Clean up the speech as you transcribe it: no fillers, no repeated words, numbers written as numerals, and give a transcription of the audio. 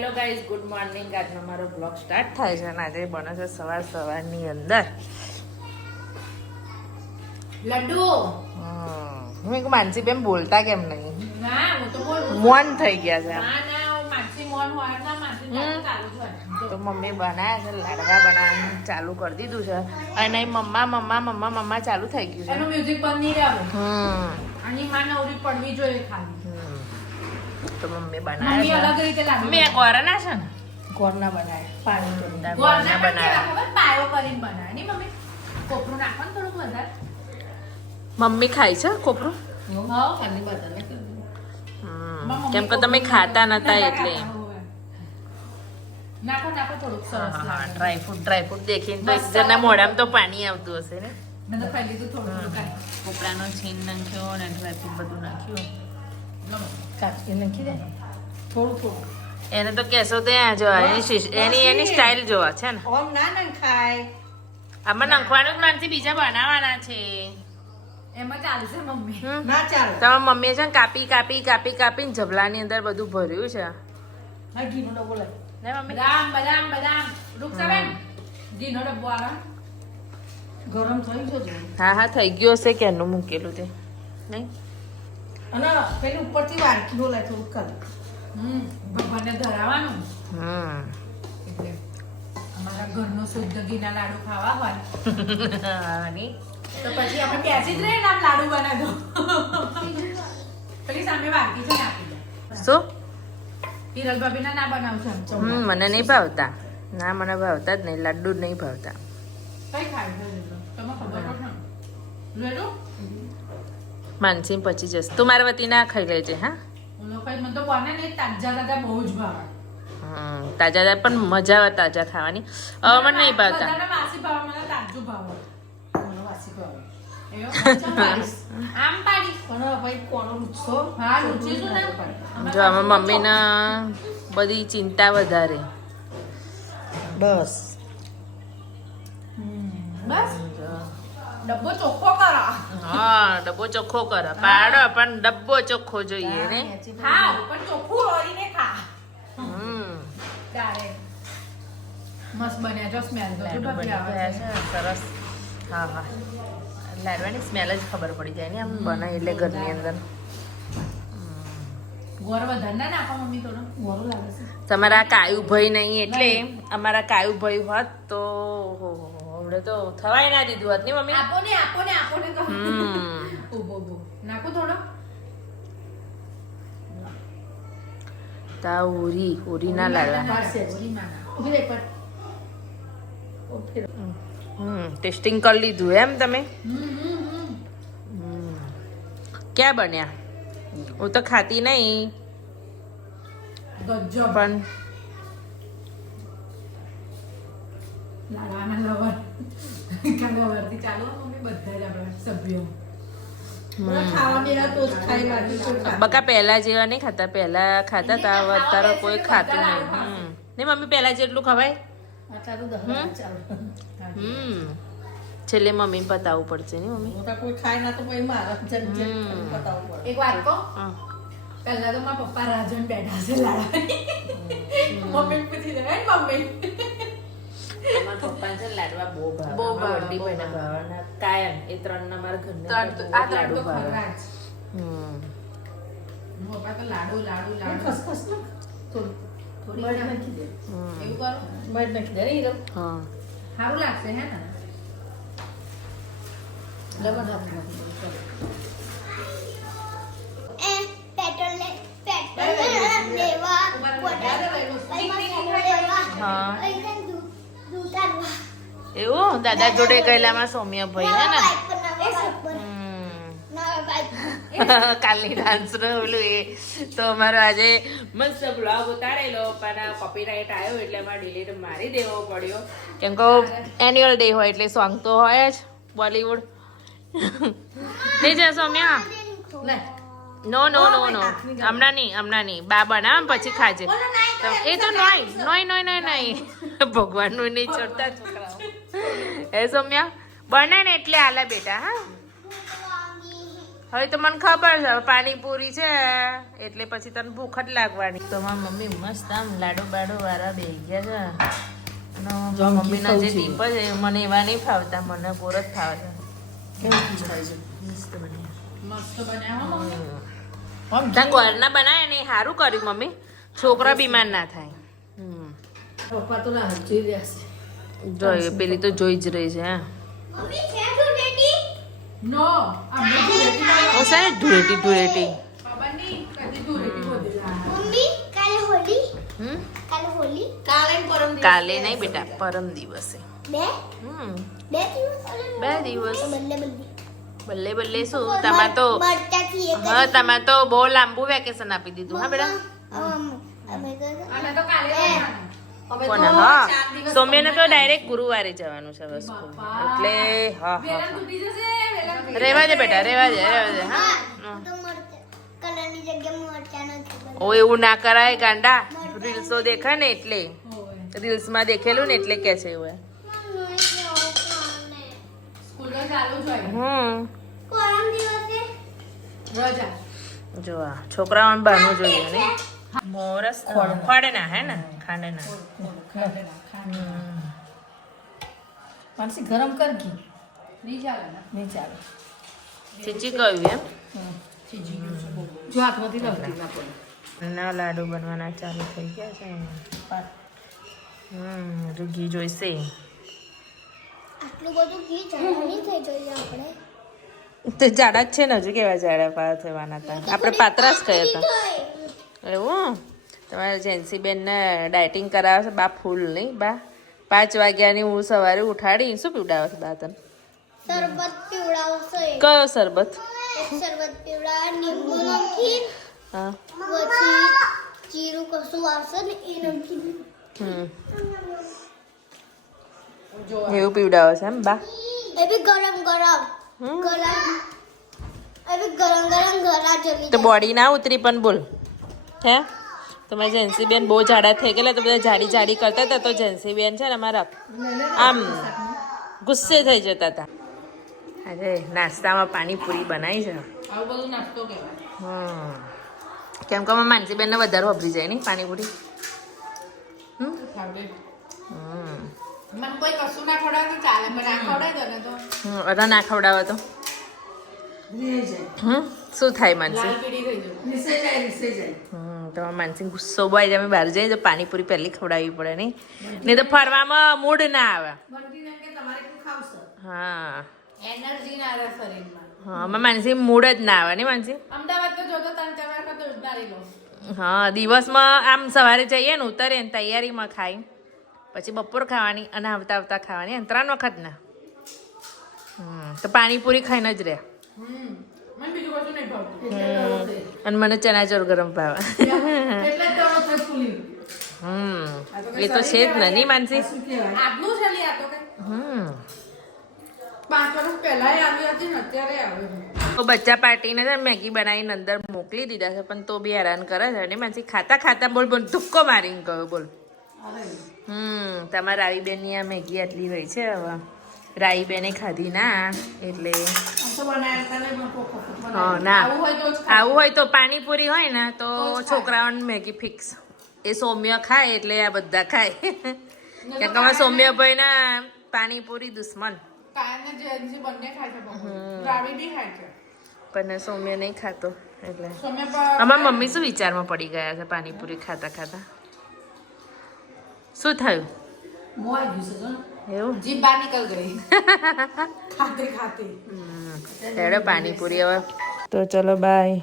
Hello guys, good morning. આજનો મારો blog start થાય છે અને આજે બને છે સવારની અંદર લડ્ડુ. હું એક માનસી બેન બોલતા કેમ નહીં? ના, હું તો બોલું. મોન થઈ ગયા છે. ના ના, માનસી મોન હોય ના, માનસી ચાલુ જ હોય. તો મમ્મી બનાવ્યા છે, લાડવા બનાવવાનું ચાલુ કરી દીધું છે અને મમ્મા ચાલુ થઈ ગયું છે. એનું મ્યુઝિક બંધ નહીં રહેવું. આની માં નવરી પડવી જોઈએ ખાલી. તો મમ્મી મમ્મી બનાવે અલગ રીતે લાગે. મમ્મી આ ગોરના છે ને ગોરના બનાવે. પાણી ગોરના ગોરના બનાવે. ખબર પાયો કરીને બનાવે ની મમ્મી. કોપરું નાખો ને થોડુંક વધારે. મમ્મી ખાય છે કોપરું? હા, ખાલી બધાને કેમ કે તમે ખાતા નતા એટલે નાખો થોડુંક સરસ લાગે. ડ્રાયફ્રૂટ દેખીને તો એક જણના મોઢામાં તો પાણી આવતું હશે ને. મેં તો ખાઈ લીધું થોડું કોપરાનો છીન નાખ્યો અને ડ્રાયફ્રૂટ બધું નાખ્યું. કાચકી નાખી દે થોડું એને તો કેશો ત્યાં જો એની સ્ટાઇલ જોવા છે ને. ઓમ ના ખાય આમાં નાખવાનું જ માનથી બીજા બનાવવાના છે. એમાં ચાલશે મમ્મી. ના ચાલે. તમારી મમ્મીએ છે ને કાપીને જબલાની અંદર બધું ભર્યું છે. હા, ઘીનો ડબ્બો લાવ. ને મમ્મી બદામ રૂકસાબેન ઘીનો ડબ્બો આવે. ગરમ થઈ જજો. હા થઈ ગયો હશે ક્યારનું મૂકેલું તે નહીં. અને પેલી ઉપરથી વાડકીનો લાય થોડું કર. ભગવાનને ધરાવવાનું. એટલે અમારા ઘરનો શુદ્ધ ઘીના લાડુ ખાવા હોય તો પછી આપણે બેસી જ રહીને આમ લાડુ બનાવી દો. પેલી સામે વાડકી છે ને આપી દે. શું? હિરલ ભાભીના ના બનાવશો. મને નહીં ભાવતા. ના, મને ભાવતા જ નહીં. લાડુ જ નહીં ભાવતા. કઈ ખાય છે તમે ખબર પડે ને લેડો. માનસી પછી જશે. તું મારા વતી ના ખાઈ લેજે. હા, મને તો બને ને તાજા બહુ જ ભાવે. તાજા પણ મજા આવે તાજા ખાવાની. હવે મને નહીં ભાવતા. બધાને વાસી ભાવે, મને તાજું ભાવે. મને વાસી ભાવે. આમ પાડી પણ ભાઈ કોનો લુચ્છો. હા, લુચ્છીશું ને. જો આમાં મમ્મીના બધી ચિંતા વધારે. બસ ડબ્બો ચોખ્ખો કરો. હા, ડબ્બો ચોખ્ખો કરે. પાડો પણ ડબ્બો ચોખ્ખો જોઈએ ને. હા, પણ ચોખ્ખું ઓળીને ખા. તારે મસ્ત બન્યા જો. સ્મેલ તો સરસ. હા, લાડવાની સ્મેલ જ ખબર પડી જાય ને આમ બનાય એટલે ઘરની અંદર. ગોળ વધારે ના નાખો મમ્મી, થોડો ગોળ લાગે છે. તમારા કાયુભાઈ નહીં એટલે અમારા કાયુભાઈ હોત તો હમણે તો થવાય ના દીધું હોત ને મમ્મી. આપો ને કહો. ઉભો નાખો થોડો. તા ઓરી ના લાડવા. ટેસ્ટિંગ કરી લીધું એમ તમે? ક્યાં બન્યા? હું તો ખાતી નહીં પણ બકા પહેલા જેવા નહીં ખાતા. પહેલા ખાતા તા, અત્યારે કોઈ ખાતું નહીં. ને મમ્મી પહેલા જેટલું ખવાય. છેલ્લે મમ્મી પતાવવું પડશે ને મમ્મી. કોઈ ખાય ના તો પછી મારા એક વાત કહો. પહેલા તો મારા પપ્પા રાજન બેઠા છે લાડવા. મમ્મી પૂછી દે મમ્મી. મારા પપ્પા છે લાડવા બહુ ભાવે. કાયમ એ ત્રણ ના મારા ઘરના લાડુ ભાવે. પપ્પા તો લાડુ ખસખસ ના થોડી નાખી દે. એવું કરો બળ નાખી દે. હા, સારું લાગશે હે ને. એવું દાદા જોડે ગયેલા સૌમ્યા ભાઈ હે ને. કાલની ડાન્સ નો ઓલું એ તો અમારો આજે મસ્ત બ્લોગ ઉતારેલો પણ કોપીરાઇટ આવ્યો એટલે એમાં ડિલીટ મારી દેવો પડ્યો. કેમ કે એન્યુઅલ ડે હોય એટલે સોંગ તો હોય જ બોલીવુડ. નહીં છે સૌમ્યા? નો હમણાં નહીં. બા બનાવ પછી ખાજે. એ તો નહીં ભગવાનનું નહીં છોડતા છોકરાઓ. એ સૌમ્યા બને ને એટલે આલા બેટા. હા, હવે તો મને ખબર છે હવે પાણીપુરી છે એટલે પછી તને ભૂખ જ લાગવાની. તો મારી મમ્મી મસ્ત આમ લાડુ બાડુ વાળા બે ગયા છે અને મમ્મીના જે ટીપ છે મને એવા નહીં ફાવતા, મને પૂર જ ફાવે છે. મસ્ત બન્યા. ત્યાં ઘરના બનાવે ને એ સારું કર્યું મમ્મી, છોકરા બીમાર ના થાય. પપ્પા તો ના જોઈ રહ્યા છે. જોઈ પેલી તો જોઈ જ રહી છે. હા નો આ બધું ઓ સાહેબ ધૂળેટી ખબર નહીં કદી ધૂળેટી બોલેલા. મમ્મી કાલે હોલી હમ કાલે હોલી કાલે ને પરમ દિવસે. કાલે નહીં બેટા, પરમ દિવસે. બે હમ બે દિવસ અરે 2 દિવસ. બલ્લે બલ્લે શું તમારે તો મરતાથી એક હા તમારે તો બહુ લાંબુ વેકેશન આપી દીધું. હા બેટા અમે તો અને તો કાલે જવાનું. અમે તો કોને? હા 4 દિવસ સૌમ્યને તો ડાયરેક્ટ ગુરુવારે જવાનું છે હવે સ્કૂલ, એટલે હા વેલા હા તૂટી જશે વેલા તૂટી રેવા દે બેટા, રેવા દે હા. તો મરતા કલરની જગ્યાએ મરતા નથી. ઓ એવું ના કરાય ગાંડા, રીલ્સો દેખાય ને એટલે, હોય. રીલ્સમાં દેખેલું ને એટલે કે છે એવું. સ્કૂલ તો ચાલુ જ હોય. પરમ દિવસે રજા. જો આ છોકરાઓને બહારનું જોઈએ ને મોરસ ખોડે ના હે ને ખાંડે ના. માનસી ગરમ કર ઘી. નહીં ચાલે ને? નહીં ચાલે. ચીચી કહ્યું એમ. ચીજી ગયું છે બહુ. જો હાથમાંથી લગતી ના પડે. ના લાડુ બનવાના ચાલુ થઈ ગયા છે. હજુ ઘી જોઈશે. આટલું બધું ઘી જાડા નહીં થઈ જોઈએ આપણે. તો જાડા જ છે ને, હજુ કેવા જાડા પા થવાના હતા. આપણે પાતરા જ કયા હતા. એવું તમારે જેન્સીબેનને ડાયટિંગ કરાવે છે બા ફૂલ નહીં બા? 5 વાગ્યાની હું સવારે ઉઠાડી. શું પીવડાવે છે બા તને? શરબત પીવડાવશે. કયો શરબત? એક શરબત પીવડાવે, લીંબુ નાખી હા પછી જીરું કશું આવશે ને એ નાખી. એવું પીવડાવે છે એમ બા? એ બી ગરમ ગરમ ગરમ એ બી ગરમ ગરમ ગળા જમી તો બોડી ના ઉતરી પણ બોલ હે? તમારી જેન્સીબેન બહુ જાડા થઈ ગયેલા તો બધા જાડી કરતા હતા, તો જેન્સીબેન છે ને અમારા આમ ગુસ્સે થઈ જતા હતા. આજે નાસ્તામાં પાણીપુરી બનાવી છે. આવું બધું નાસ્તો કહેવાય. કેમ કે માનસીબેનને વધારે વાપરી જાય નહીં પાણીપુરી. ખાવડે. મને કોઈ કશું ના ખવડાવે તો ચાલે, પણ આ ખવડાવી દો ને તો અરે ના ખવડાવે તો શું થાય માનસી? લાલ પીળી થઈ જાય. તમારા માનસી ગુસ્સો બોય તમે બહાર જઈએ તો પાણીપુરી પહેલી ખવડાવવી પડે નહીં તો ફરવામાં મૂડ ના આવે. બનતી ને કે તમારે શું ખાવશે? હા એનર્જી ના રહે શરીરમાં. હા અમે માનસી મૂડ જ ના આવે ને માનસી. અમદાવાદ તો જોતો તને તમારે કતો ઉડાડી લો. હા દિવસમાં આમ સવારે જઈએ ને ઉતરે ને તૈયારીમાં ખાઈ, પછી બપોર ખાવાની અને આવતા ખાવાની, અને 3 વખત ના. તો પાણીપુરી ખાઈને જ રહે. મને બીજું કશું નહીં ભાવતું. અને મને ચણાચોર ગરમ ભાવે. એટલે જ દોડો થઈ ફૂલી. એ તો છે જ ને નહીં માનસી? આજનું છે લી આ તો કઈ. 5 વર્ષ પહેલા આવી હતી ને અત્યારે આવે છે. તો બચ્ચા પાર્ટીને છે ને મેગી બનાવીને અંદર મોકલી દીધા છે, પણ તો બી હેરાન કરે છે ને માનસી. ખાતા બોલ ધુક્કો મારીને ગયો બોલ. તમારા રાવીબેનની આ મેગી આટલી હોય છે હવે. રાવીબેને ખાધી ના એટલે હા ના આવું હોય તો પાણીપુરી હોય ને તો છોકરાઓને મેગી ફિક્સ. એ સૌમ્ય ખાય એટલે આ બધા ખાય. કેમ કે અમારા સૌમ્યભાઈ ના પાણીપુરી દુશ્મન. કાયને જેન્સી બંને ખાય છે બહુ. રાવી બી ખાય છે. પણ સૌમ્ય નહીં ખાતો એટલે તમે પણ અમારા મમ્મી શું વિચારમાં પડી ગયા છે પાણીપુરી ખાતા શું થયું એવું? જીભ બહાર નીકળ ગઈ. ખાતે પાણીપુરી હવે તો ચલો બાય.